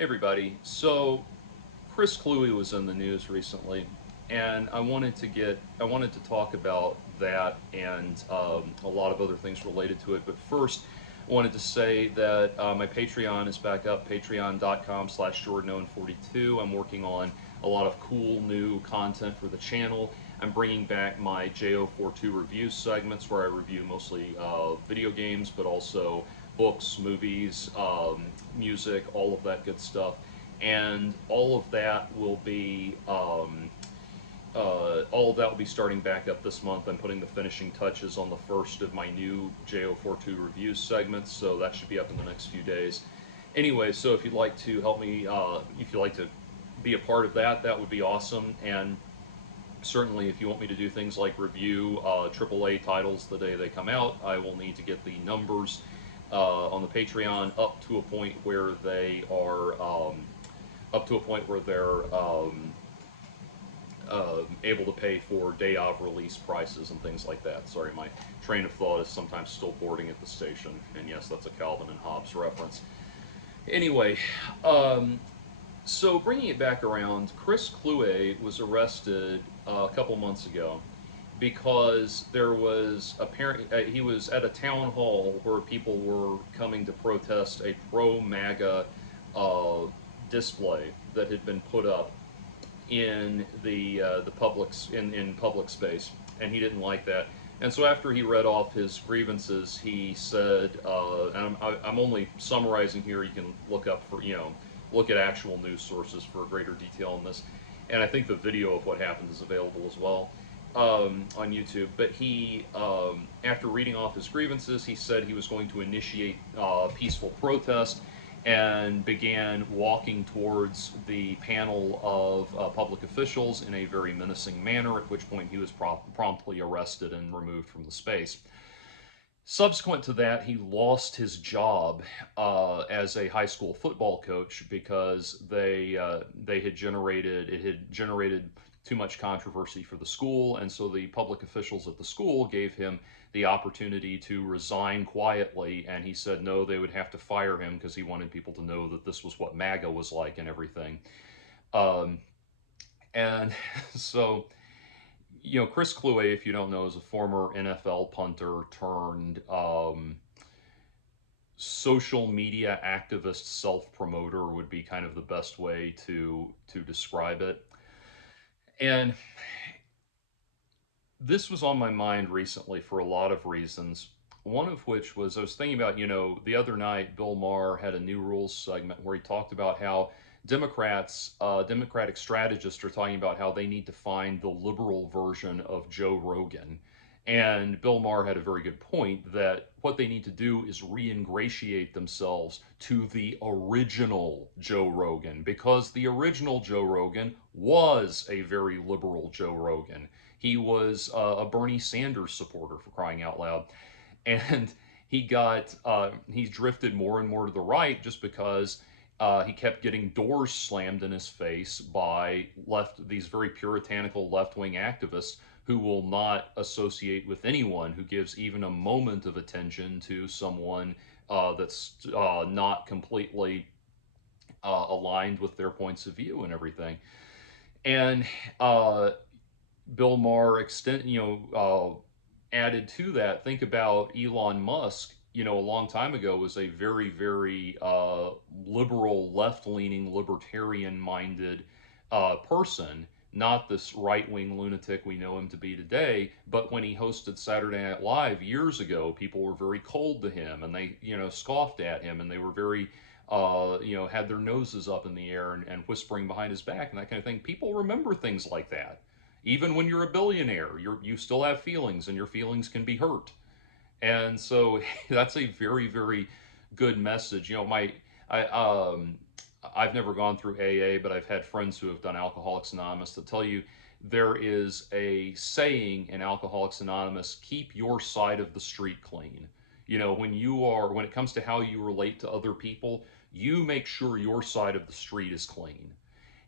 Hey everybody. So Chris Kluwe was in the news recently, and I wanted to talk about that and a lot of other things related to it. But first, I wanted to say that my Patreon is back up, patreon.com/JordanOwen42. I'm working on a lot of cool new content for the channel. I'm bringing back my JO42 review segments where I review mostly video games, but also books, movies, music, all of that good stuff. And all of that will be starting back up this month. I'm putting the finishing touches on the first of my new JO42 review segments, so that should be up in the next few days. Anyway, so if you'd like to help me, if you'd like to be a part of that, that would be awesome. And certainly, if you want me to do things like review AAA titles the day they come out, I will need to get the numbers on the Patreon up to a point where they are able to pay for day of release prices and things like that. Sorry, my train of thought is sometimes still boarding at the station, and yes, that's a Calvin and Hobbes reference. Anyway, so bringing it back around, Chris Kluwe was arrested a couple months ago because there was he was at a town hall where people were coming to protest a pro MAGA display that had been put up in in public space, and he didn't like that. And so after he read off his grievances, he said, and I'm only summarizing here. You can look up for look at actual news sources for greater detail on this. And I think the video of what happened is available as well on YouTube. But he, after reading off his grievances, he said he was going to initiate peaceful protest and began walking towards the panel of public officials in a very menacing manner, at which point he was promptly arrested and removed from the space. Subsequent to that, he lost his job as a high school football coach because they had generated too much controversy for the school, and so the public officials at the school gave him the opportunity to resign quietly, and he said no, they would have to fire him because he wanted people to know that this was what MAGA was like and everything. And so, Chris Kluwe, if you don't know, is a former NFL punter turned social media activist self-promoter would be kind of the best way to describe it. And this was on my mind recently for a lot of reasons. One of which was I was thinking about, the other night Bill Maher had a New Rules segment where he talked about how Democratic strategists are talking about how they need to find the liberal version of Joe Rogan. And Bill Maher had a very good point that what they need to do is re-ingratiate themselves to the original Joe Rogan, because the original Joe Rogan was a very liberal Joe Rogan. He was a Bernie Sanders supporter, for crying out loud. And he drifted more and more to the right just because he kept getting doors slammed in his face by these very puritanical left-wing activists who will not associate with anyone who gives even a moment of attention to someone that's not completely aligned with their points of view and everything. And Bill Maher added to that. Think about Elon Musk. A long time ago was a very, very liberal, left-leaning, libertarian-minded person. Not this right-wing lunatic we know him to be today, but when he hosted Saturday Night Live years ago, people were very cold to him, and they, scoffed at him, and they were very, had their noses up in the air and whispering behind his back and that kind of thing. People remember things like that. Even when you're a billionaire, you still have feelings, and your feelings can be hurt. And so that's a very, very good message. I've never gone through AA, but I've had friends who have done Alcoholics Anonymous that tell you there is a saying in Alcoholics Anonymous: keep your side of the street clean. When it comes to how you relate to other people, you make sure your side of the street is clean.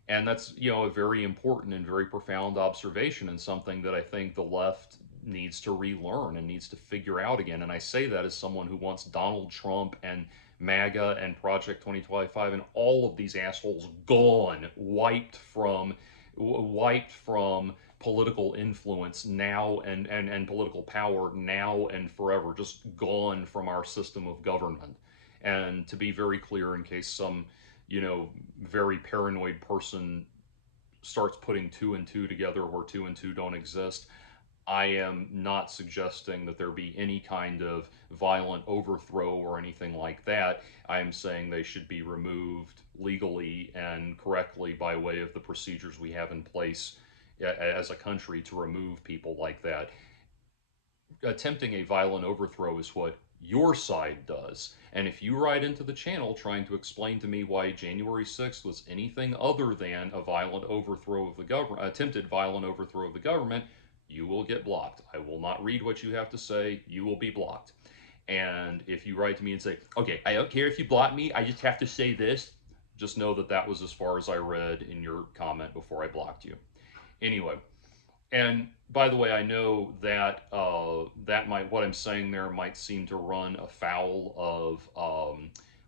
And that's, a very important and very profound observation, and something that I think the left needs to relearn and needs to figure out again. And I say that as someone who wants Donald Trump and MAGA and Project 2025, and all of these assholes gone, wiped from political influence now and political power now and forever, just gone from our system of government. And to be very clear, in case some, very paranoid person starts putting two and two together where two and two don't exist, I am not suggesting that there be any kind of violent overthrow or anything like that. I am saying they should be removed legally and correctly by way of the procedures we have in place as a country to remove people like that. Attempting a violent overthrow is what your side does. And if you write into the channel trying to explain to me why January 6th was anything other than a violent overthrow of the government, attempted violent overthrow of the government, you will get blocked. I will not read what you have to say. You will be blocked. And if you write to me and say, okay, I don't care if you block me, I just have to say this, just know that that was as far as I read in your comment before I blocked you. Anyway, and by the way, I know that what I'm saying there might seem to run afoul of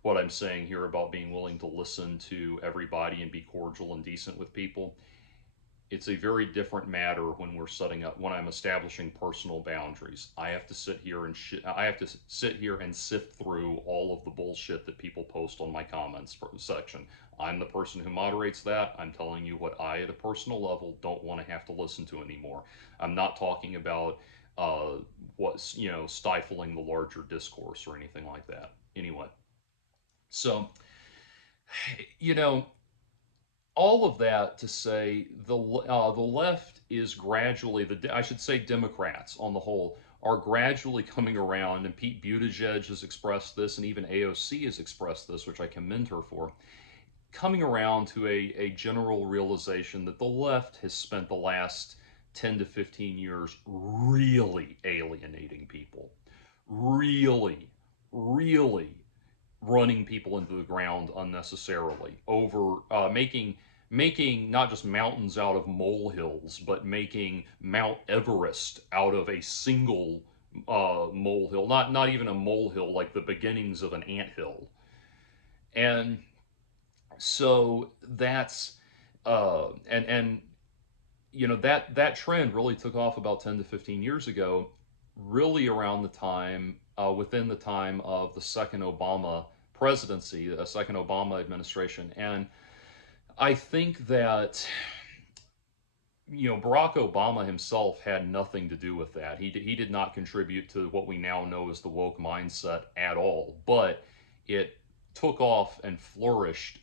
what I'm saying here about being willing to listen to everybody and be cordial and decent with people. It's a very different matter when I'm establishing personal boundaries. I have to sit here and sift through all of the bullshit that people post on my comments section. I'm the person who moderates that. I'm telling you what I, at a personal level, don't want to have to listen to anymore. I'm not talking about what's, stifling the larger discourse or anything like that. Anyway, so, you know, all of that to say the left is gradually, I should say Democrats on the whole, are gradually coming around, and Pete Buttigieg has expressed this, and even AOC has expressed this, which I commend her for, coming around to a general realization that the left has spent the last 10 to 15 years really alienating people, really, really running people into the ground unnecessarily, over making not just mountains out of molehills, but making Mount Everest out of a single molehill, not even a molehill, like the beginnings of an anthill. And so that's and that trend really took off about 10 to 15 years ago, really around the time within the time of the second Obama presidency, the second Obama administration. And I think that Barack Obama himself had nothing to do with that. He did not contribute to what we now know as the woke mindset at all, but it took off and flourished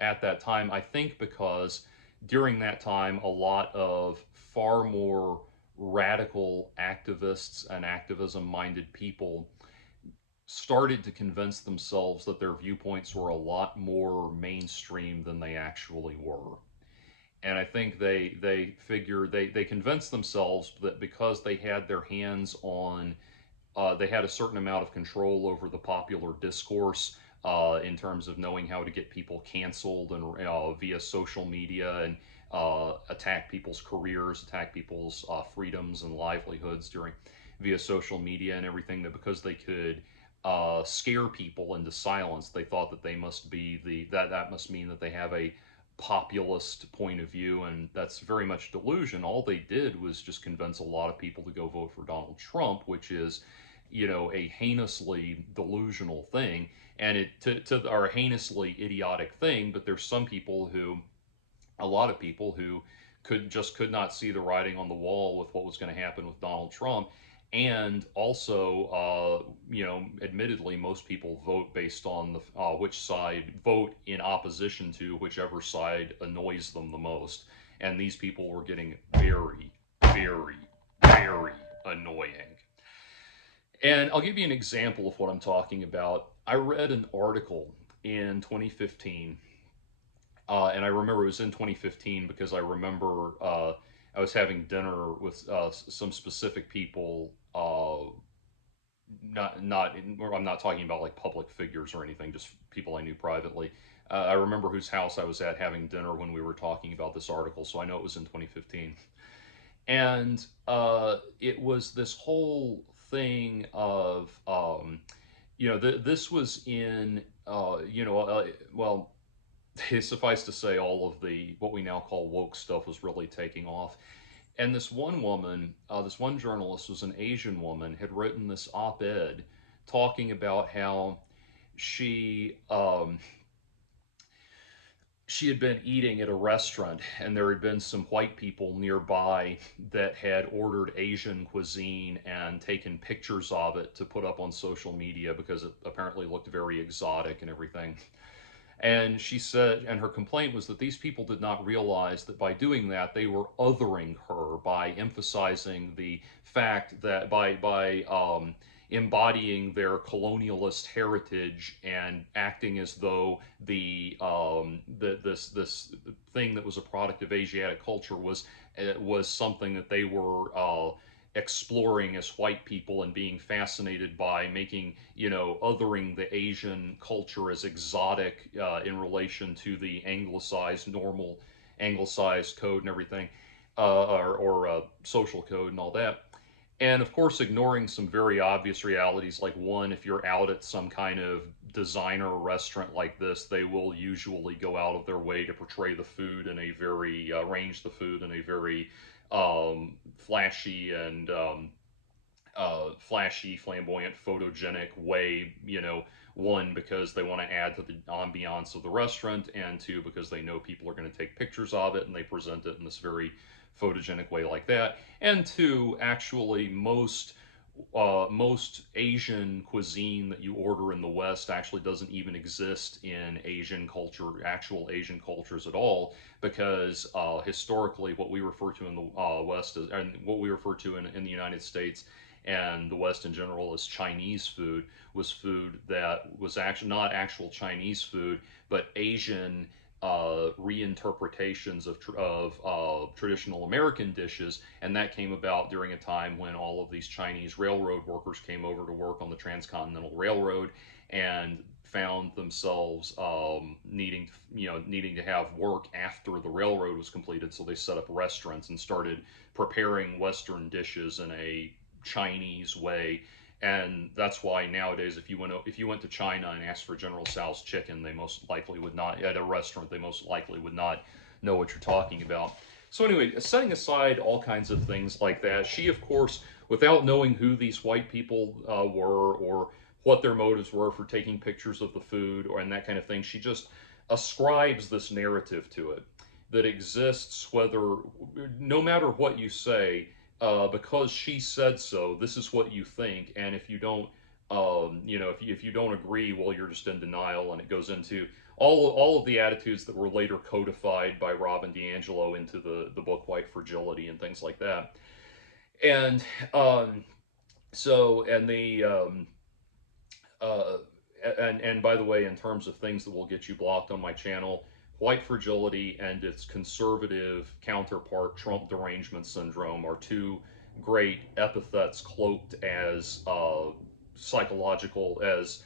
at that time, I think because during that time a lot of far more radical activists and activism-minded people started to convince themselves that their viewpoints were a lot more mainstream than they actually were. And I think they figured, they convinced themselves that because they had their hands on, they had a certain amount of control over the popular discourse in terms of knowing how to get people canceled and via social media, and attack people's careers, attack people's freedoms and livelihoods via social media and everything, that because they could scare people into silence, they thought that they must be that must mean that they have a populist point of view, and that's very much delusion. All they did was just convince a lot of people to go vote for Donald Trump, which is, a heinously delusional thing, and or a heinously idiotic thing. But there's a lot of people who could not see the writing on the wall with what was going to happen with Donald Trump. And also, admittedly, most people vote based on vote in opposition to whichever side annoys them the most. And these people were getting very, very, very annoying. And I'll give you an example of what I'm talking about. I read an article in 2015, and I remember it was in 2015 because I remember I was having dinner with some specific people. I'm not talking about like public figures or anything, just people I knew privately. I remember whose house I was at having dinner when we were talking about this article, so I know it was in 2015. And it was this whole thing of this was in, well, suffice to say, all of the what we now call woke stuff was really taking off. And this one woman, this one journalist, was an Asian woman, had written this op-ed talking about how she she had been eating at a restaurant, and there had been some white people nearby that had ordered Asian cuisine and taken pictures of it to put up on social media because it apparently looked very exotic and everything. And she said, and her complaint was that these people did not realize that by doing that, they were othering her by emphasizing the fact that by embodying their colonialist heritage and acting as though this thing that was a product of Asiatic culture was something that they were exploring as white people and being fascinated by, making, othering the Asian culture as exotic in relation to the anglicized, normal anglicized code and everything, or social code and all that. And of course, ignoring some very obvious realities, like one, if you're out at some kind of designer restaurant like this, they will usually go out of their way to portray the food in a very, arrange the food in a very flashy and flashy, flamboyant, photogenic way. One, because they want to add to the ambiance of the restaurant, and two, because they know people are going to take pictures of it and they present it in this very photogenic way like that. And two, actually, most Asian cuisine that you order in the West actually doesn't even exist in Asian culture, actual Asian cultures at all, because historically, what we refer to in the West is, and what we refer to in the United States and the West in general as Chinese food, was food that was actually not actual Chinese food, but Asian reinterpretations of traditional American dishes, and that came about during a time when all of these Chinese railroad workers came over to work on the Transcontinental Railroad and found themselves needing to have work after the railroad was completed, so they set up restaurants and started preparing Western dishes in a Chinese way. And that's why nowadays, if you went to China and asked for General Tso's chicken, they most likely would not, at a restaurant, they most likely would not know what you're talking about. So anyway, setting aside all kinds of things like that, she, of course, without knowing who these white people were, or what their motives were for taking pictures of the food, or and that kind of thing, she just ascribes this narrative to it that exists, whether, no matter what you say, because she said so, this is what you think, and if you don't, if you don't agree, well, you're just in denial, and it goes into all of the attitudes that were later codified by Robin DiAngelo into the book White Fragility and things like that. And so, and the uh, and by the way, in terms of things that will get you blocked on my channel, white fragility and its conservative counterpart, Trump derangement syndrome, are two great epithets cloaked as as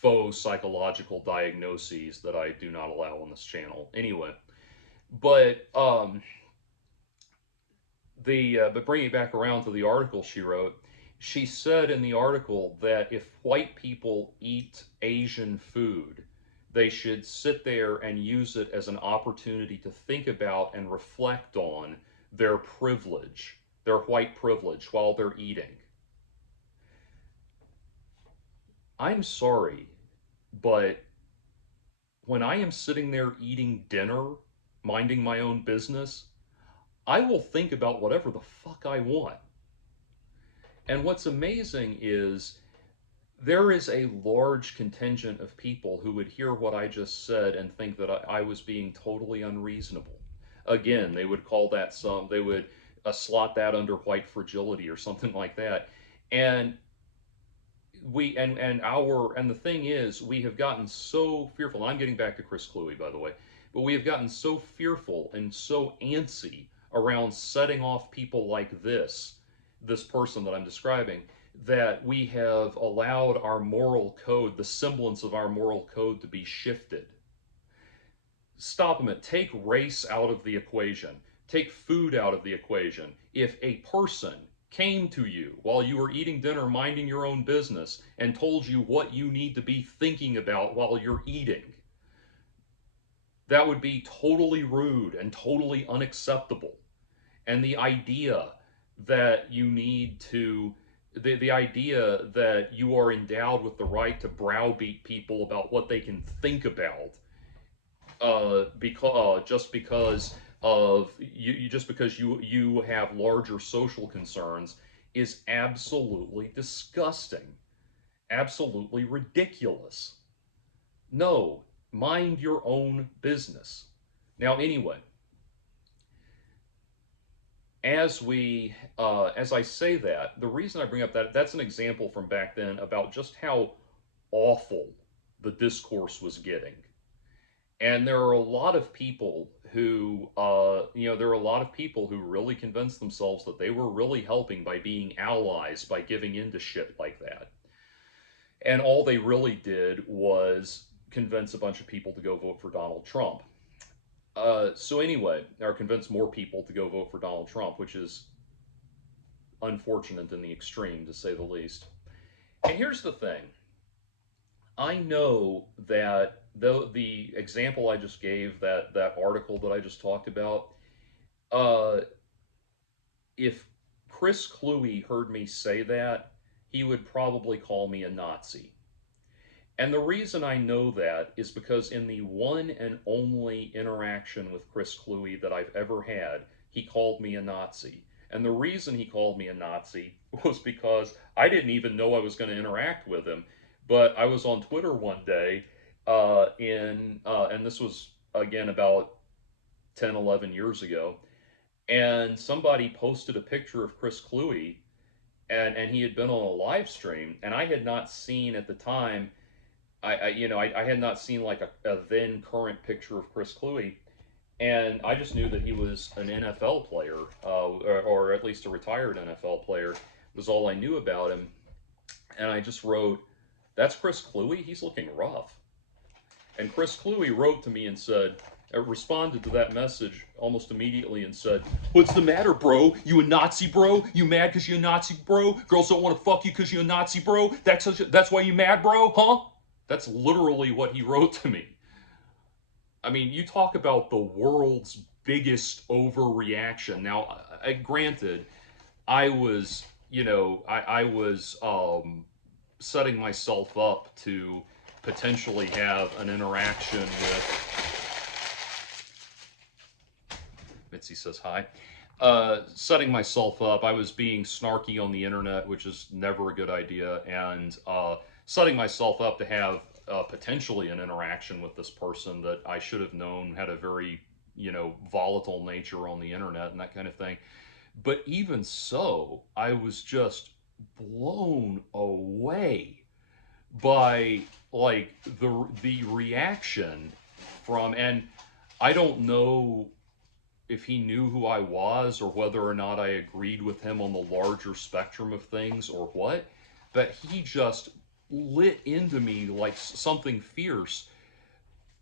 faux psychological diagnoses that I do not allow on this channel. Anyway, but but bringing it back around to the article she wrote, she said in the article that if white people eat Asian food, they should sit there and use it as an opportunity to think about and reflect on their privilege, their white privilege, while they're eating. I'm sorry, but when I am sitting there eating dinner, minding my own business, I will think about whatever the fuck I want. And what's amazing is there is a large contingent of people who would hear what I just said and think that I was being totally unreasonable. Again, they would call that they would slot that under white fragility or something like that. And the thing is, we have gotten so fearful, and I'm getting back to Chris Kluwe, by the way, but we have gotten so fearful and so antsy around setting off people like this person that I'm describing, that we have allowed our moral code, the semblance of our moral code, to be shifted. Stop a minute. Take race out of the equation. Take food out of the equation. If a person came to you while you were eating dinner, minding your own business, and told you what you need to be thinking about while you're eating, that would be totally rude and totally unacceptable. And the idea that you need to, the idea that you are endowed with the right to browbeat people about what they can think about, just because of just because you have larger social concerns, is absolutely disgusting, absolutely ridiculous. No, mind your own business. Now, anyway, as I say that, the reason I bring up that's an example from back then about just how awful the discourse was getting. And there are a lot of people who, there are a lot of people who really convinced themselves that they were really helping by being allies, by giving into shit like that. And all they really did was convince a bunch of people to go vote for Donald Trump. So anyway, or convince more people to go vote for Donald Trump, which is unfortunate in the extreme, to say the least. And here's the thing. I know that the example I just gave, that article that I just talked about, uh, if Chris Kluwe heard me say that, he would probably call me a Nazi. And the reason I know that is because in the one and only interaction with Chris Kluwe that I've ever had, he called me a Nazi. And the reason he called me a Nazi was because I didn't even know I was going to interact with him. But I was on Twitter one day, and this was again about 10, 11 years ago, and somebody posted a picture of Chris Kluwe, and he had been on a live stream, and I had not seen at the time I had not seen like a then current picture of Chris Kluwe, and I just knew that he was an NFL player, or at least a retired NFL player, was all I knew about him. And I just wrote, "That's Chris Kluwe. He's looking rough." And Chris Kluwe wrote to me and said, responded to that message almost immediately and said, "What's the matter, bro? You a Nazi, bro? You mad because you're a Nazi, bro? Girls don't want to fuck you because you're a Nazi, bro? That's why you mad, bro? Huh?" That's literally what he wrote to me. I mean, you talk about the world's biggest overreaction. Now, granted, I was, I was setting myself up to potentially have an interaction with. Mitzi says hi. Setting myself up, I was being snarky on the internet, which is never a good idea, and setting myself up to have potentially an interaction with this person that I should have known had a very, volatile nature on the internet and that kind of thing. But even so, I was just blown away by like the reaction from, and I don't know if he knew who I was or whether or not I agreed with him on the larger spectrum of things or what, but he just lit into me like something fierce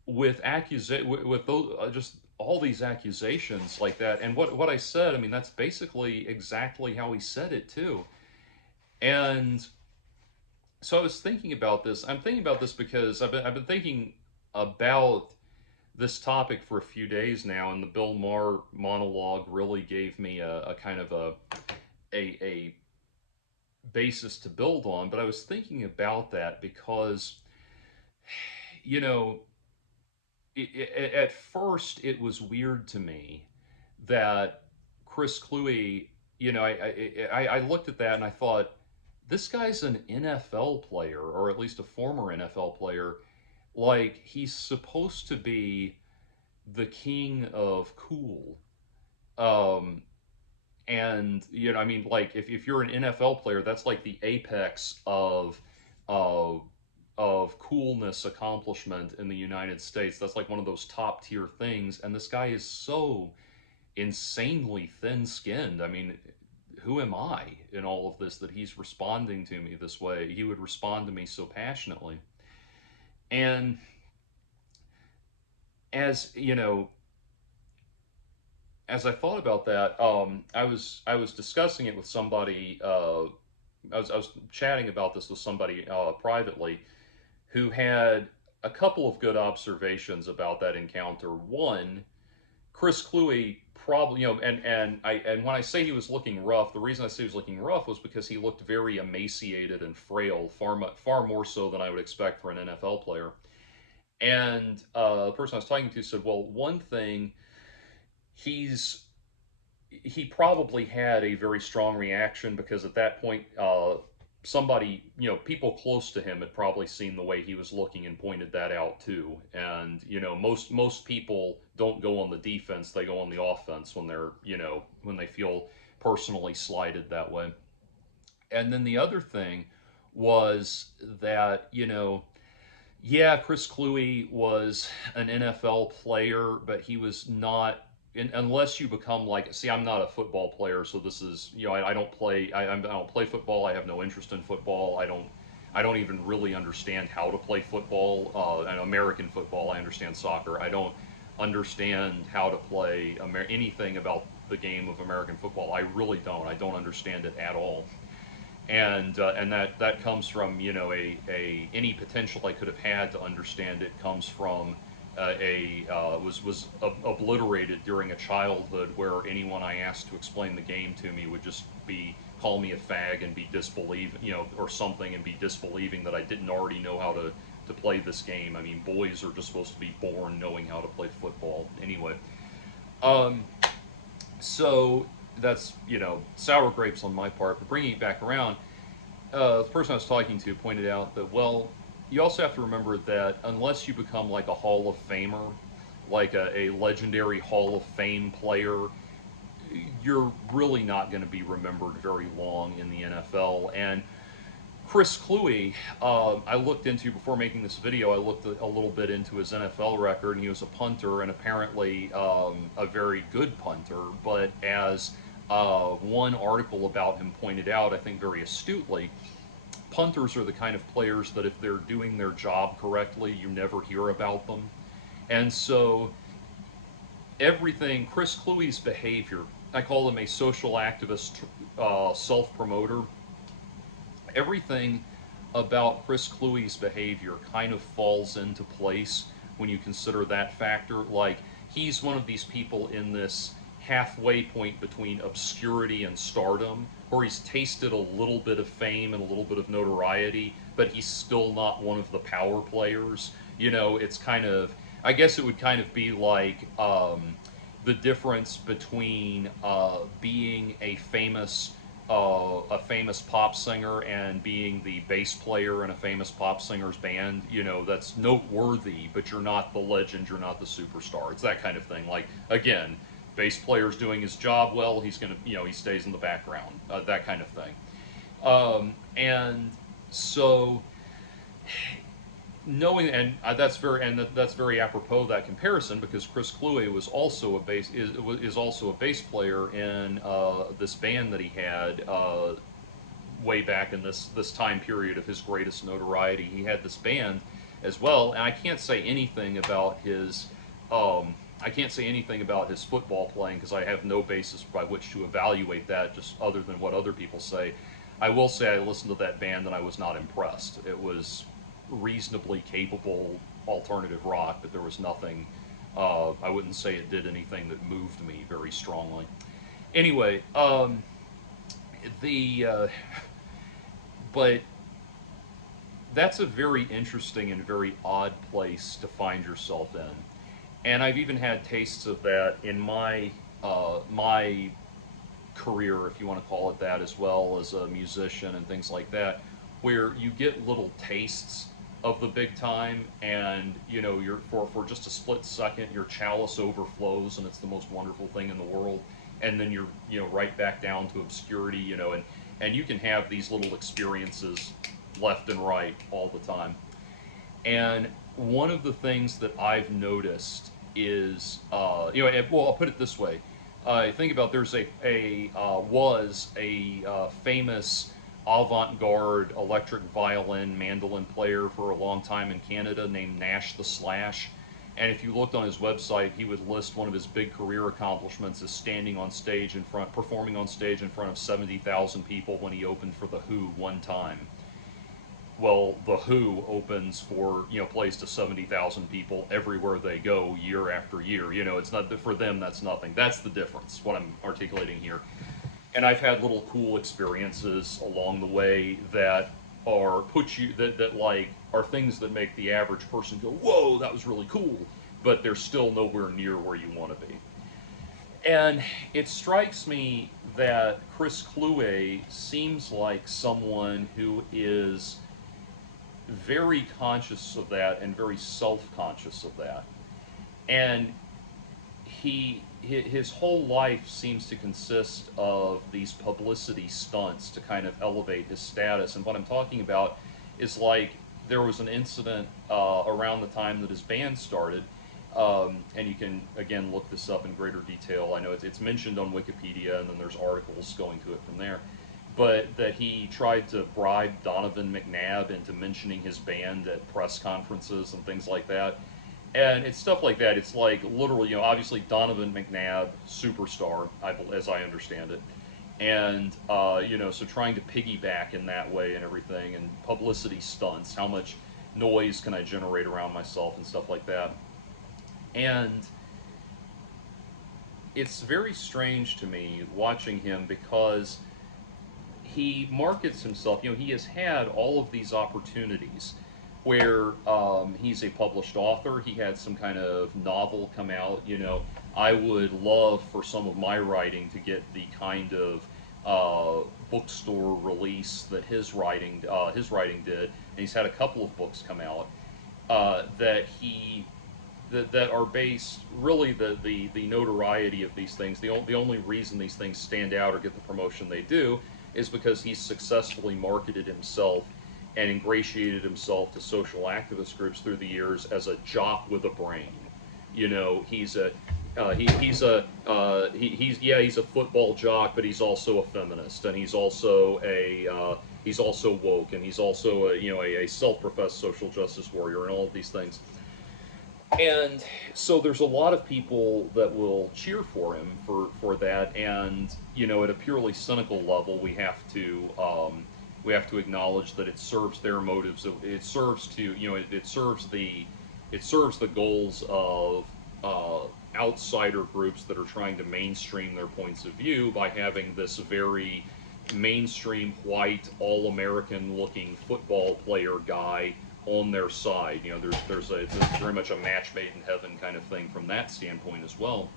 with those just all these accusations like that. And what I said, I mean, that's basically exactly how he said it too. And so I was thinking about this. I'm thinking about this because I've been thinking about this topic for a few days now, and the Bill Maher monologue really gave me a kind of a basis to build on. But I was thinking about that because, you know, at first it was weird to me that Chris Kluwe, I looked at that and I thought, this guy's an NFL player, or at least a former NFL player. Like, he's supposed to be the king of cool. Um, and, I mean, like, if you're an NFL player, that's like the apex of, of coolness accomplishment in the United States. That's like one of those top tier things. And this guy is so insanely thin skinned. I mean, who am I in all of this that he's responding to me this way? He would respond to me so passionately. And as as I thought about that, I was discussing it with somebody. I was chatting about this with somebody privately who had a couple of good observations about that encounter. One, Chris Kluwe probably, and when I say he was looking rough, the reason I say he was looking rough was because he looked very emaciated and frail, far more so than I would expect for an NFL player. And the person I was talking to said, well, one thing, he's he probably had a very strong reaction because at that point, somebody, people close to him had probably seen the way he was looking and pointed that out too. And most people don't go on the defense; they go on the offense when they're, when they feel personally slighted that way. And then the other thing was that, yeah, Chris Kluwe was an NFL player, but he was not. Unless you become like, see, I'm not a football player, so this is, I don't play. I don't play football. I have no interest in football. I don't even really understand how to play football. And American football, I understand soccer. I don't understand how to play anything about the game of American football. I really don't. I don't understand it at all, and that comes from, a any potential I could have had to understand it comes from a was obliterated during a childhood where anyone I asked to explain the game to me would just be call me a fag and be disbelieving, or something, and be disbelieving that I didn't already know how to play this game. I mean, boys are just supposed to be born knowing how to play football anyway. Um, so that's, sour grapes on my part. But bringing it back around, the person I was talking to pointed out that, well, you also have to remember that unless you become like a Hall of Famer, like a legendary Hall of Fame player, you're really not going to be remembered very long in the NFL. And Chris Kluwe, I looked into before making this video. I looked a little bit into his NFL record, and he was a punter, and apparently a very good punter. But as one article about him pointed out, I think very astutely, punters are the kind of players that if they're doing their job correctly, you never hear about them. And so everything, Chris Kluwe's behavior, I call him a social activist, self-promoter. Everything about Chris Kluwe's behavior kind of falls into place when you consider that factor. Like, he's one of these people in this halfway point between obscurity and stardom, where he's tasted a little bit of fame and a little bit of notoriety, but he's still not one of the power players. It's kind of, I guess it would kind of be like the difference between being a famous pop singer and being the bass player in a famous pop singer's band. That's noteworthy, but you're not the legend, you're not the superstar. It's that kind of thing. Like, again, bass player's doing his job well, he's gonna, he stays in the background, that kind of thing. And so knowing, and that's very apropos, that comparison, because Chris Kluwe was also is also a bass player in this band that he had way back in this time period of his greatest notoriety. He had this band as well, and I can't say anything about his football playing because I have no basis by which to evaluate that, just other than what other people say. I will say I listened to that band and I was not impressed. It was reasonably capable alternative rock, but there was nothing. I wouldn't say it did anything that moved me very strongly. Anyway, the but that's a very interesting and very odd place to find yourself in, and I've even had tastes of that in my career, if you want to call it that, as well as a musician and things like that, where you get little tastes of the big time, and you're for just a split second, your chalice overflows, and it's the most wonderful thing in the world, and then you're right back down to obscurity, and you can have these little experiences left and right all the time. And one of the things that I've noticed is, well, I'll put it this way. Think about, there's was a famous avant-garde electric violin mandolin player for a long time in Canada named Nash the Slash, And if you looked on his website, he would list one of his big career accomplishments as standing on stage in front, performing on stage in front of 70,000 people when he opened for The Who one time. Well, The Who opens for, plays to 70,000 people everywhere they go year after year. It's not, for them, that's nothing. That's the difference, what I'm articulating here. And I've had little cool experiences along the way that are that like are things that make the average person go, whoa, that was really cool, but they're still nowhere near where you want to be. And it strikes me that Chris Kluwe seems like someone who is very conscious of that and very self-conscious of that. And his whole life seems to consist of these publicity stunts to kind of elevate his status. And what I'm talking about is, like, there was an incident around the time that his band started, and you can again look this up in greater detail. I know it's mentioned on Wikipedia, and then there's articles going to it from there. But that he tried to bribe Donovan McNabb into mentioning his band at press conferences and things like that. And it's stuff like that. It's like literally, obviously Donovan McNabb, superstar, as I understand it, and so trying to piggyback in that way and everything, and publicity stunts. How much noise can I generate around myself and stuff like that? And it's very strange to me watching him because he markets himself. He has had all of these opportunities where he's a published author. He had some kind of novel come out. I would love for some of my writing to get the kind of bookstore release that his writing did. And he's had a couple of books come out that are based, really, the notoriety of these things. The only reason these things stand out or get the promotion they do is because he's successfully marketed himself and ingratiated himself to social activist groups through the years as a jock with a brain. He's a he's a football jock, but he's also a feminist, and he's also woke, and he's also a self-professed social justice warrior, and all of these things. And so there's a lot of people that will cheer for him for that, and at a purely cynical level, we have to acknowledge that it serves their motives. It serves to it serves the goals of outsider groups that are trying to mainstream their points of view by having this very mainstream white all-American looking football player guy on their side. It's very much a match made in heaven kind of thing from that standpoint as well.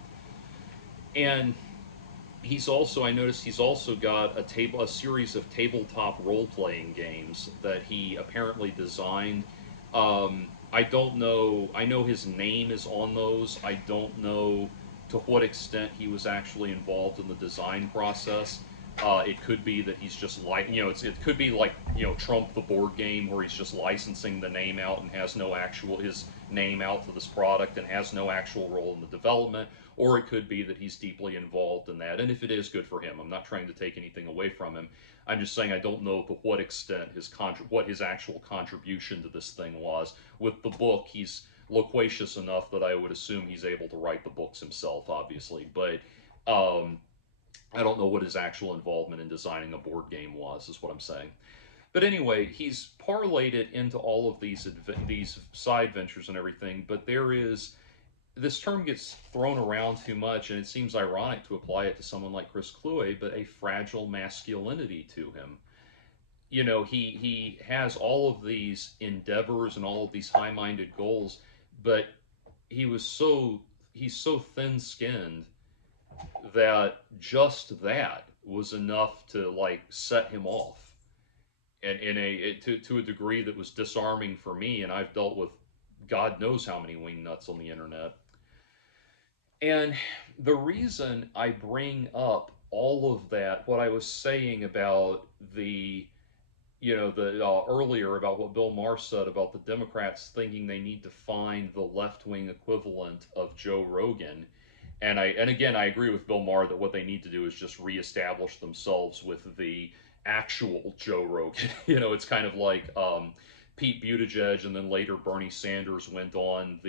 And I noticed he's also got a series of tabletop role-playing games that he apparently designed. I don't know. I know his name is on those. I don't know to what extent he was actually involved in the design process. It could be that he's just it could be like Trump the board game, where he's just licensing the name out and has no actual his name out to this product and has no actual role in the development. Or it could be that he's deeply involved in that. And if it is, good for him. I'm not trying to take anything away from him. I'm just saying I don't know to what extent what his actual contribution to this thing was. With the book, he's loquacious enough that I would assume he's able to write the books himself, obviously. But I don't know what his actual involvement in designing a board game was, is what I'm saying. But anyway, he's parlayed it into all of these side ventures and everything. But this term gets thrown around too much, and it seems ironic to apply it to someone like Chris Kluwe, but a fragile masculinity to him. He has all of these endeavors and all of these high-minded goals, but he's so thin-skinned that just that was enough to like set him off, and to a degree that was disarming for me. And I've dealt with God knows how many wingnuts on the internet. And the reason I bring up all of that, what I was saying about the earlier about what Bill Maher said about the Democrats thinking they need to find the left-wing equivalent of Joe Rogan. And again, I agree with Bill Maher that what they need to do is just reestablish themselves with the actual Joe Rogan. It's kind of like Pete Buttigieg, and then later Bernie Sanders went on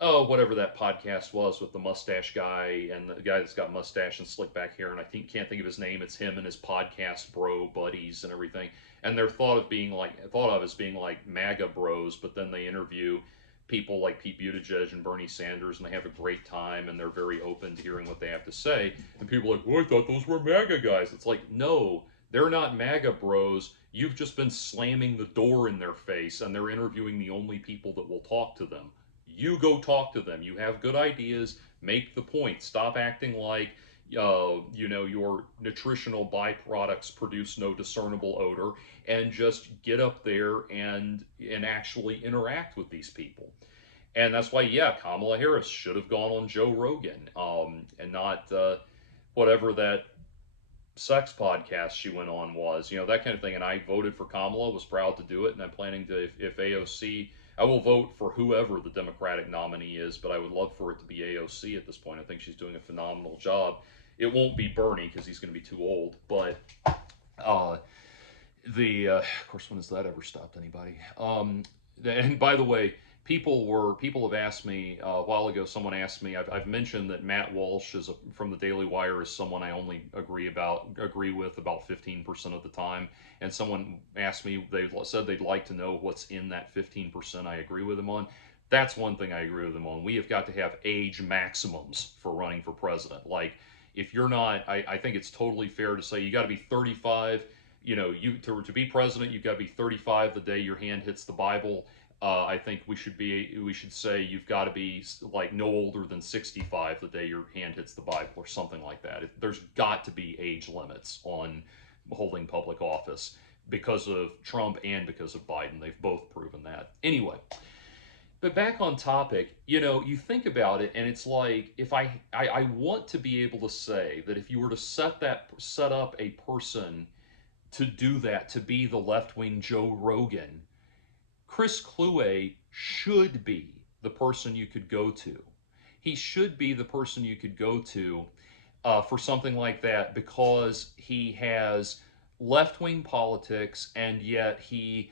oh, whatever that podcast was with the mustache guy and the guy that's got mustache and slick back hair, and I can't think of his name. It's him and his podcast bro buddies and everything, and they're thought of as being like MAGA bros, but then they interview people like Pete Buttigieg and Bernie Sanders, and they have a great time, and they're very open to hearing what they have to say. And people are like, well, I thought those were MAGA guys. It's like, no, they're not MAGA bros. You've just been slamming the door in their face, and they're interviewing the only people that will talk to them. You go talk to them. You have good ideas. Make the point. Stop acting like your nutritional byproducts produce no discernible odor, and just get up there and actually interact with these people. And that's why, yeah, Kamala Harris should have gone on Joe Rogan, and not whatever that sex podcast she went on was, that kind of thing. And I voted for Kamala, was proud to do it, and I'm planning to, if AOC, I will vote for whoever the Democratic nominee is, but I would love for it to be AOC at this point. I think she's doing a phenomenal job. It won't be Bernie because he's going to be too old, but uh, of course, when has that ever stopped anybody? And by the way, people have asked me a while ago. Someone asked me. I've mentioned that Matt Walsh from the Daily Wire is someone I only agree with about 15% of the time. And someone asked me. They said they'd like to know what's in that 15% I agree with him on. That's one thing I agree with him on. We have got to have age maximums for running for president. Like, if you're not, I think it's totally fair to say you got to be 35. To be president, you've got to be 35 the day your hand hits the Bible. I think we should say you've got to be like no older than 65 the day your hand hits the Bible, or something like that. There's got to be age limits on holding public office because of Trump and because of Biden. They've both proven that. Anyway, but back on topic, you think about it, and it's like, if I want to be able to say that if you were to set up a person to do that, to be the left-wing Joe Rogan, Chris Kluwe should be the person you could go to. He should be the person you could go to for something like that, because he has left-wing politics, and yet he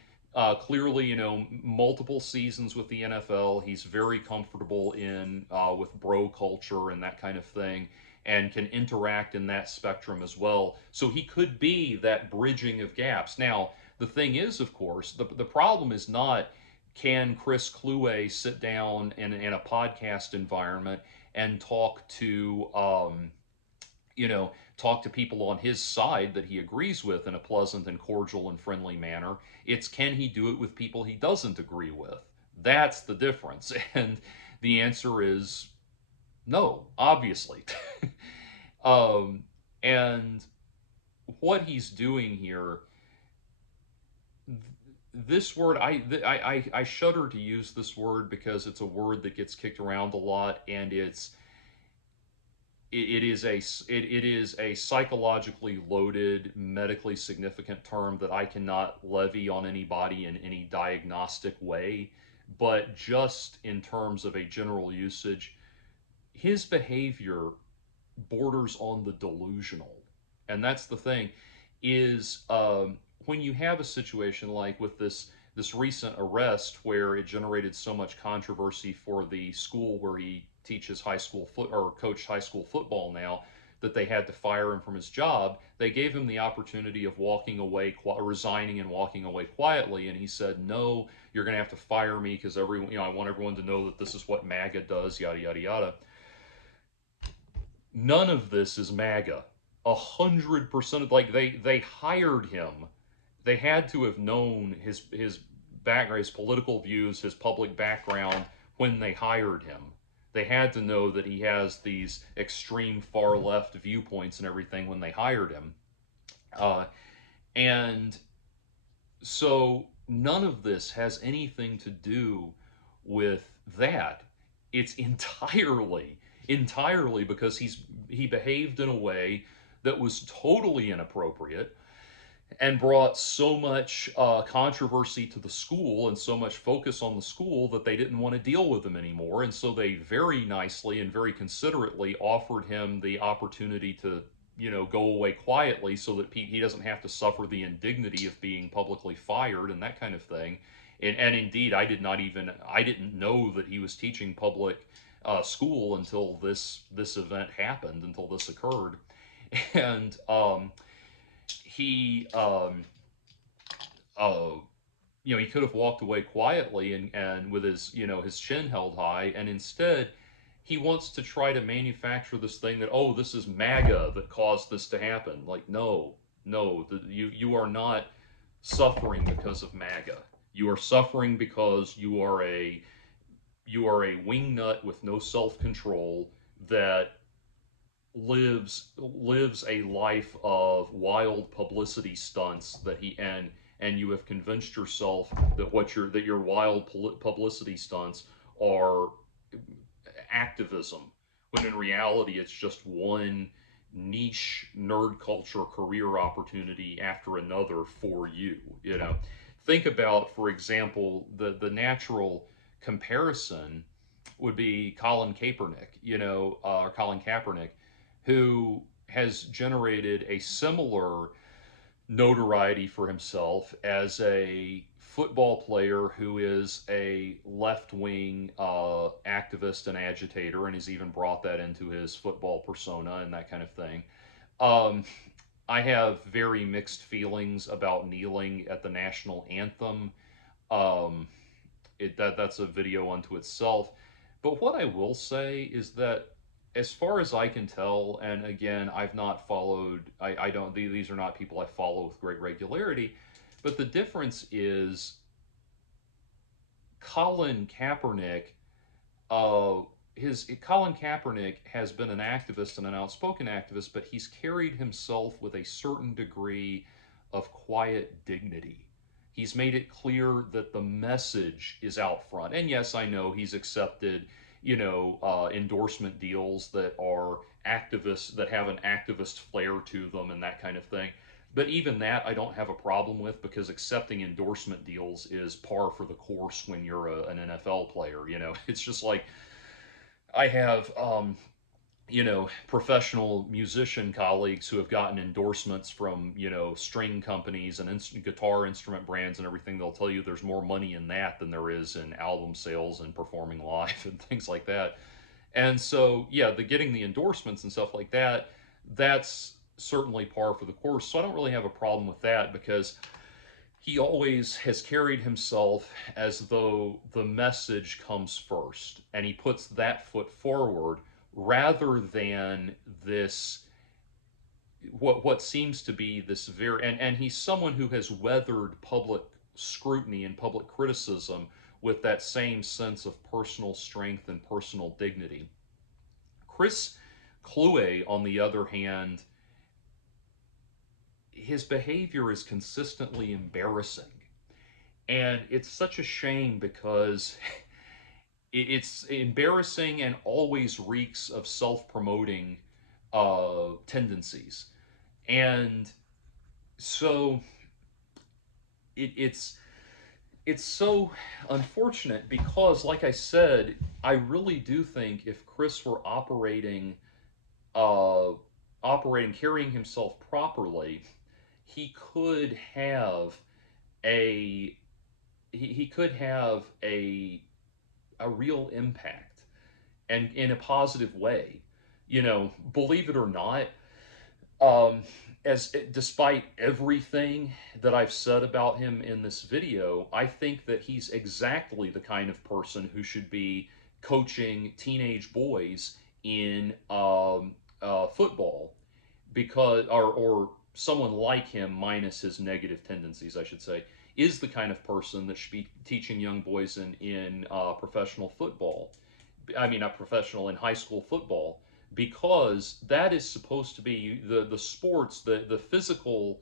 clearly, multiple seasons with the NFL. He's very comfortable with bro culture and that kind of thing, and can interact in that spectrum as well. So he could be that bridging of gaps. Now, the thing is, of course, the problem is not, can Chris Kluwe sit down in a podcast environment and talk to people on his side that he agrees with in a pleasant and cordial and friendly manner. It's, can he do it with people he doesn't agree with? That's the difference. And the answer is no, obviously. And what he's doing here, this word, I shudder to use this word because it's a word that gets kicked around a lot, and it is a psychologically loaded, medically significant term that I cannot levy on anybody in any diagnostic way. But just in terms of a general usage, his behavior borders on the delusional. And that's the thing, is when you have a situation like with this recent arrest, where it generated so much controversy for the school where he teaches coached high school football now, that they had to fire him from his job. They gave him the opportunity of resigning and walking away quietly, and he said, "No, you're going to have to fire me because I want everyone to know that this is what MAGA does." Yada yada yada. None of this is MAGA. 100%. Like, they hired him. They had to have known his background, his political views, his public background when they hired him. They had to know that he has these extreme far left viewpoints and everything when they hired him. And so none of this has anything to do with that. It's entirely because he behaved in a way that was totally inappropriate and brought so much controversy to the school and so much focus on the school that they didn't want to deal with him anymore. And so they very nicely and very considerately offered him the opportunity to, go away quietly so that he doesn't have to suffer the indignity of being publicly fired and that kind of thing. And indeed, I didn't know that he was teaching public school until this event happened, until this occurred. And he, uh, he could have walked away quietly and with his, his chin held high, and instead he wants to try to manufacture this thing that, oh, this is MAGA that caused this to happen. Like, no, no, you are not suffering because of MAGA. You are suffering because you are a wingnut with no self-control that lives a life of wild publicity stunts that he and you have convinced yourself that your wild publicity stunts are activism, when in reality it's just one niche nerd culture career opportunity after another for you. Think about, for example, the natural comparison would be Colin Kaepernick, or Colin Kaepernick, who has generated a similar notoriety for himself as a football player who is a left-wing activist and agitator, and he's even brought that into his football persona and that kind of thing. Um, I have very mixed feelings about kneeling at the national anthem. Um, that's a video unto itself. But what I will say is that, as far as I can tell, and again, I've not followed, I don't, these are not people I follow with great regularity, but the difference is Colin Kaepernick, uh, Colin Kaepernick has been an activist and an outspoken activist, but he's carried himself with a certain degree of quiet dignity. He's made it clear that the message is out front. And yes, I know he's accepted, endorsement deals that are activists, that have an activist flair to them and that kind of thing. But even that I don't have a problem with, because accepting endorsement deals is par for the course when you're an NFL player. It's just like I have, professional musician colleagues who have gotten endorsements from, string companies and guitar instrument brands and everything. They'll tell you there's more money in that than there is in album sales and performing live and things like that. And so, yeah, getting the endorsements and stuff like that, that's certainly par for the course. So I don't really have a problem with that, because he always has carried himself as though the message comes first, and he puts that foot forward rather than this, what seems to be this very, and he's someone who has weathered public scrutiny and public criticism with that same sense of personal strength and personal dignity. Chris Kluwe, on the other hand, his behavior is consistently embarrassing. And it's such a shame, because it's embarrassing and always reeks of self-promoting tendencies. And so it's so unfortunate, because, like I said, I really do think if Chris were uh, carrying himself properly, he could have a he could have a real impact, and in a positive way. Believe it or not, um, as despite everything that I've said about him in this video, I think that he's exactly the kind of person who should be coaching teenage boys in football, because, or someone like him minus his negative tendencies, I should say, is the kind of person that should be teaching young boys in professional football. I mean, not professional, in high school football, because that is supposed to be the sports, the physical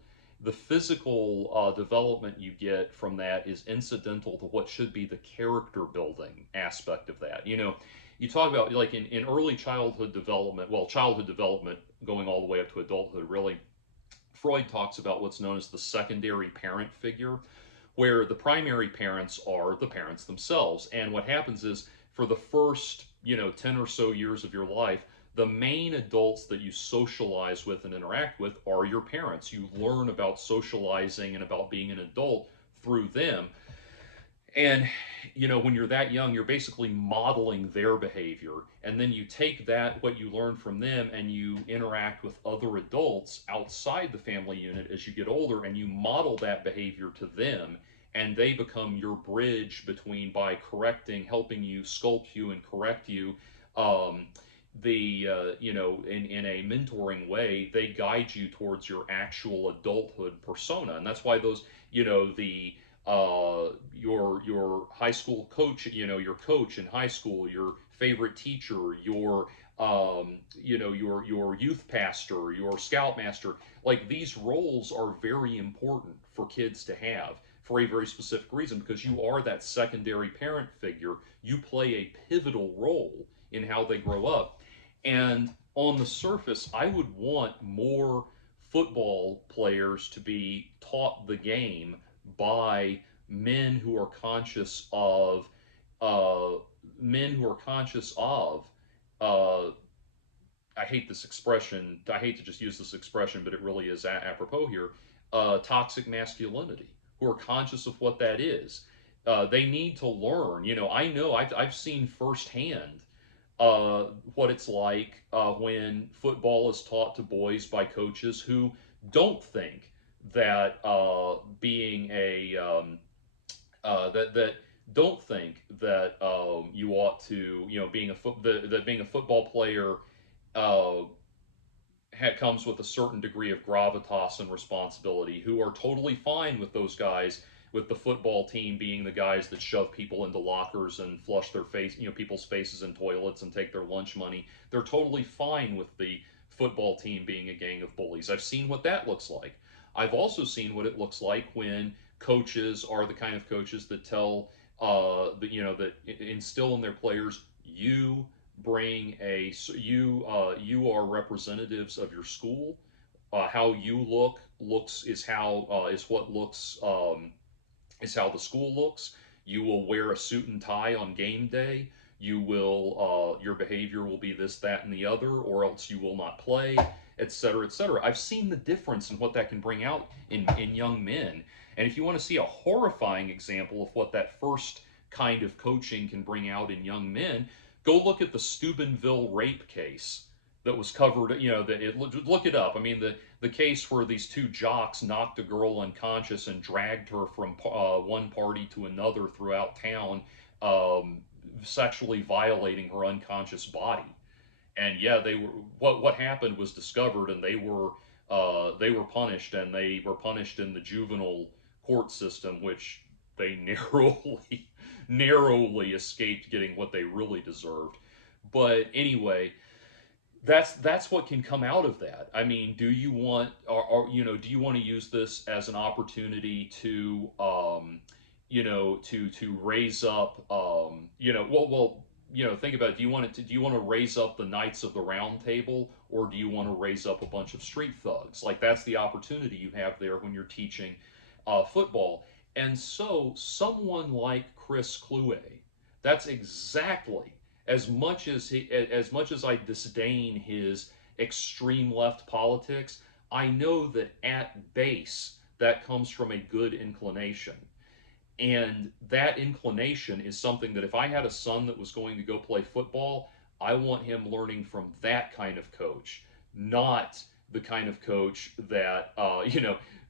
development you get from that is incidental to what should be the character building aspect of that. You talk about, like, in early childhood development, well, childhood development going all the way up to adulthood, really, Freud talks about what's known as the secondary parent figure, where the primary parents are the parents themselves. And what happens is, for the first, 10 or so years of your life, the main adults that you socialize with and interact with are your parents. You learn about socializing and about being an adult through them. And when you're that young, you're basically modeling their behavior, and then you take that what you learn from them and you interact with other adults outside the family unit as you get older, and you model that behavior to them, and they become your bridge between, by correcting, helping you, sculpt you, and correct you. um, in a mentoring way, they guide you towards your actual adulthood persona. And that's why those, the your high school coach, your coach in high school, your favorite teacher, your youth pastor, your scoutmaster. Like, these roles are very important for kids to have for a very specific reason, because you are that secondary parent figure. You play a pivotal role in how they grow up. And on the surface, I would want more football players to be taught the game by men who are conscious of uh, men who are conscious of uh, I hate this expression. I hate to just use this expression, but it really is apropos here. Toxic masculinity, who are conscious of what that is. They need to learn. I know I've seen firsthand what it's like when football is taught to boys by coaches who don't think that being a that don't think that you ought to, being that being a football player uh, comes with a certain degree of gravitas and responsibility, who are totally fine with those guys, with the football team being the guys that shove people into lockers and flush their face, people's faces in toilets and take their lunch money. They're totally fine with the football team being a gang of bullies. I've seen what that looks like. I've also seen what it looks like when coaches are the kind of coaches that tell that instill in their players, you bring a you are representatives of your school. How you looks is how is what looks is how the school looks. You will wear a suit and tie on game day. You will your behavior will be this, that, and the other, or else you will not play, etc., etc. I've seen the difference in what that can bring out in young men. And if you want to see a horrifying example of what that first kind of coaching can bring out in young men, go look at the Steubenville rape case that was covered. Look it up. I mean, the case where these two jocks knocked a girl unconscious and dragged her from one party to another throughout town, um, sexually violating her unconscious body. And yeah, they were what happened was discovered, and they were punished, and they were punished in the juvenile court system, which they narrowly escaped getting what they really deserved. But anyway, that's what can come out of that. I mean, do you want, or do you want to use this as an opportunity to to raise up think about it. Do you want to raise up the Knights of the Round Table, or do you want to raise up a bunch of street thugs? Like, that's the opportunity you have there when you're teaching football. And so someone like Chris Kluwe, that's exactly, as much as I disdain his extreme left politics, I know that at base that comes from a good inclination. And that inclination is something that, if I had a son that was going to go play football, I want him learning from that kind of coach, not the kind of coach that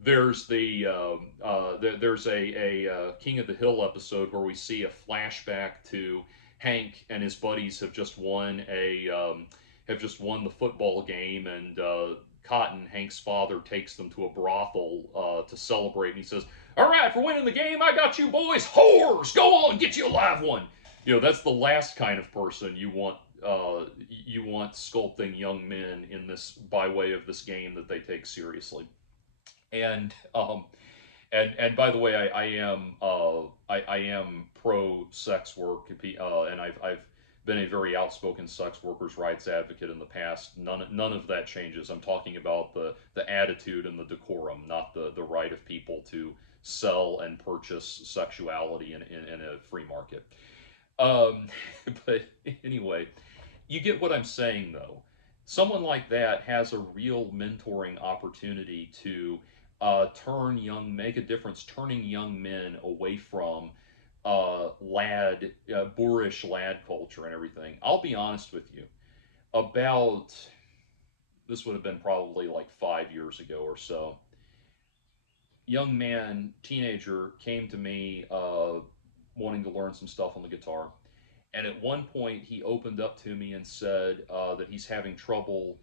there's there's a King of the Hill episode where we see a flashback to Hank and his buddies have just won the football game, and Cotton, Hank's father, takes them to a brothel to celebrate, and he says, "All right, for winning the game, I got you boys whores. Go on, get you a live one." That's the last kind of person you want. You want sculpting young men in this, by way of this game that they take seriously. And and by the way, I am pro sex work, and I've been a very outspoken sex workers' rights advocate in the past. None of that changes. I'm talking about the attitude and the decorum, not the right of people to sell and purchase sexuality in a free market. Um, but anyway, you get what I'm saying, though. Someone like that has a real mentoring opportunity to make a difference, turning young men away from boorish lad culture and everything. I'll be honest with you. About this would have been probably like 5 years ago or so. Young man, teenager, came to me wanting to learn some stuff on the guitar, and at one point he opened up to me and said that he's having trouble.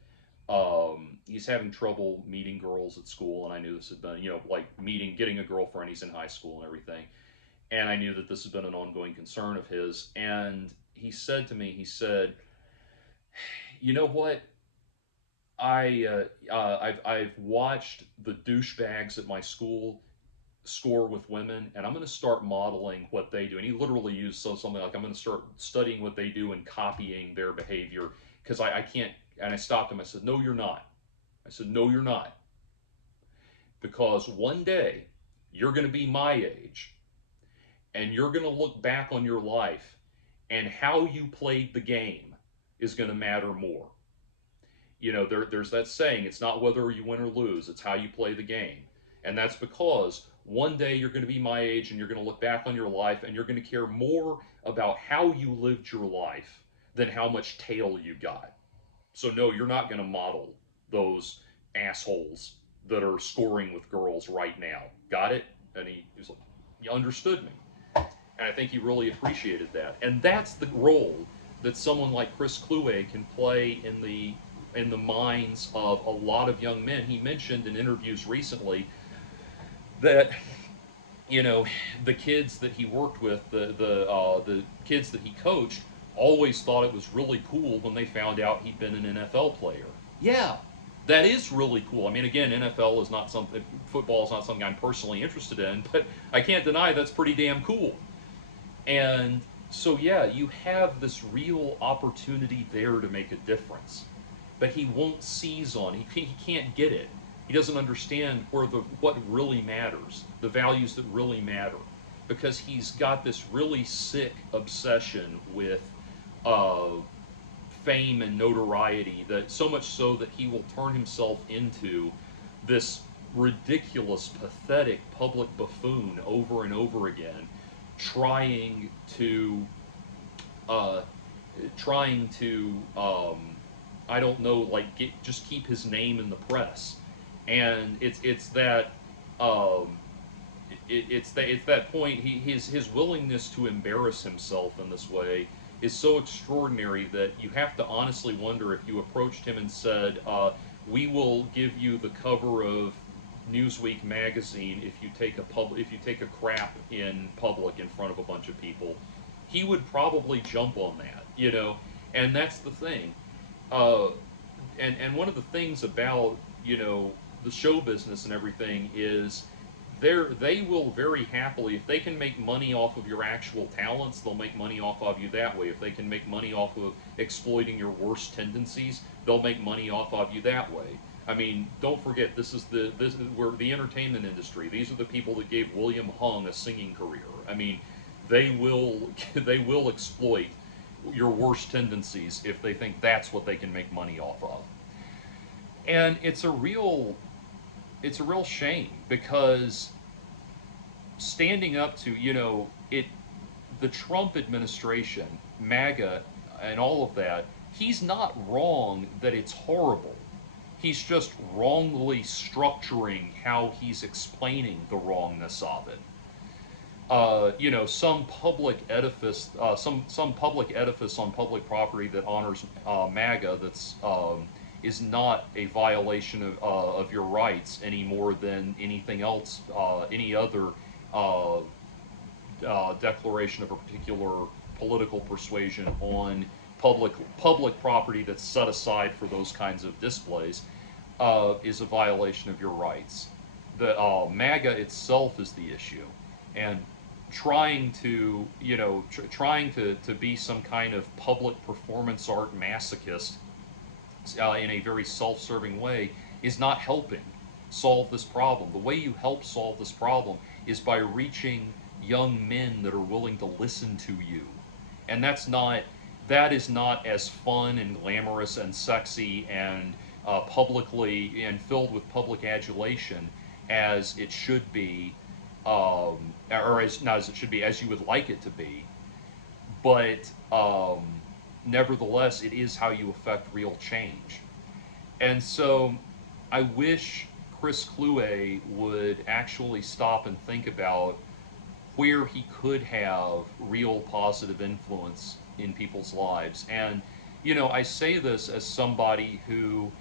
He's having trouble meeting girls at school, and I knew this had been, like getting a girlfriend. He's in high school and everything, and I knew that this had been an ongoing concern of his. And he said to me, he said, "You know what? I've watched the douchebags at my school score with women, and I'm going to start modeling what they do." And he literally used something like, "I'm going to start studying what they do and copying their behavior because I can't." And I stopped him. I said, "No, you're not." I said, "No, you're not, because one day you're going to be my age, and you're going to look back on your life, and how you played the game is going to matter more." There's that saying, it's not whether you win or lose, it's how you play the game. And that's because one day you're going to be my age and you're going to look back on your life and you're going to care more about how you lived your life than how much tail you got. So, no, you're not going to model those assholes that are scoring with girls right now. Got it? And he was like, "You understood me." And I think he really appreciated that. And that's the role that someone like Chris Kluwe can play in the minds of a lot of young men. He mentioned in interviews recently that, the kids that he worked with, the kids that he coached, always thought it was really cool when they found out he'd been an NFL player. Yeah, that is really cool. I mean, again, NFL is not something, football is not something I'm personally interested in, but I can't deny that's pretty damn cool. And so, yeah, you have this real opportunity there to make a difference, but he won't seize on. He can't get it. He doesn't understand what really matters, the values that really matter, because he's got this really sick obsession with uh, fame and notoriety, that so much so that he will turn himself into this ridiculous, pathetic public buffoon over and over again, trying to uh, trying to I don't know, like just keep his name in the press. And it's that um, it's that point. His willingness to embarrass himself in this way is so extraordinary that you have to honestly wonder, if you approached him and said, "We will give you the cover of Newsweek magazine if you take a crap in public in front of a bunch of people," he would probably jump on that, And that's the thing. Uh, and one of the things about the show business and everything is they will very happily, if they can make money off of your actual talents, they'll make money off of you that way. If they can make money off of exploiting your worst tendencies, they'll make money off of you that way. I mean, don't forget, this is we're the entertainment industry. These are the people that gave William Hung a singing career. I mean, they will they will exploit your worst tendencies if they think that's what they can make money off of. And it's a real shame, because standing up to, the Trump administration, MAGA, and all of that, he's not wrong that it's horrible. He's just wrongly structuring how he's explaining the wrongness of it. Some public edifice, some public edifice on public property that honors MAGA, that's is not a violation of your rights any more than anything else, any other uh, declaration of a particular political persuasion on public property that's set aside for those kinds of displays, is a violation of your rights. The MAGA itself is the issue, and trying to be some kind of public performance art masochist in a very self-serving way is not helping solve this problem. The way you help solve this problem is by reaching young men that are willing to listen to you. And that is not as fun and glamorous and sexy and publicly and filled with public adulation as it should be or as not as it should be, as you would like it to be. But nevertheless, it is how you affect real change. And so I wish Chris Kluwe would actually stop and think about where he could have real positive influence in people's lives. And, I say this as somebody who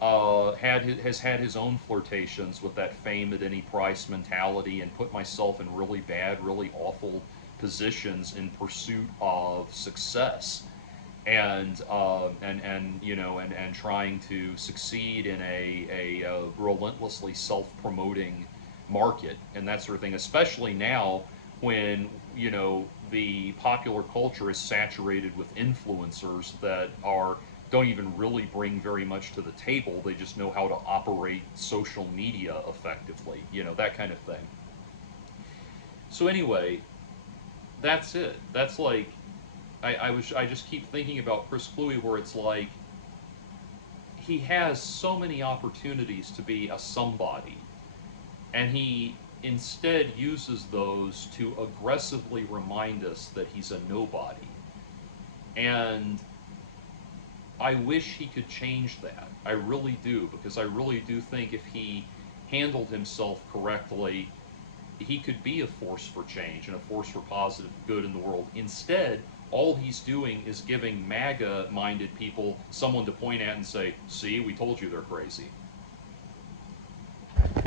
has had his own flirtations with that fame at any price mentality and put myself in really bad, really awful positions in pursuit of success and trying to succeed in a relentlessly self-promoting market and that sort of thing, especially now when the popular culture is saturated with influencers that are don't even really bring very much to the table. They just know how to operate social media effectively, that kind of thing. So anyway, that's it. That's like I just keep thinking about Chris Kluwe, where it's like he has so many opportunities to be a somebody, and he instead uses those to aggressively remind us that he's a nobody. And I wish he could change that. I really do, because I really do think if he handled himself correctly, he could be a force for change and a force for positive good in the world. Instead, all he's doing is giving MAGA minded people someone to point at and say, see, we told you they're crazy.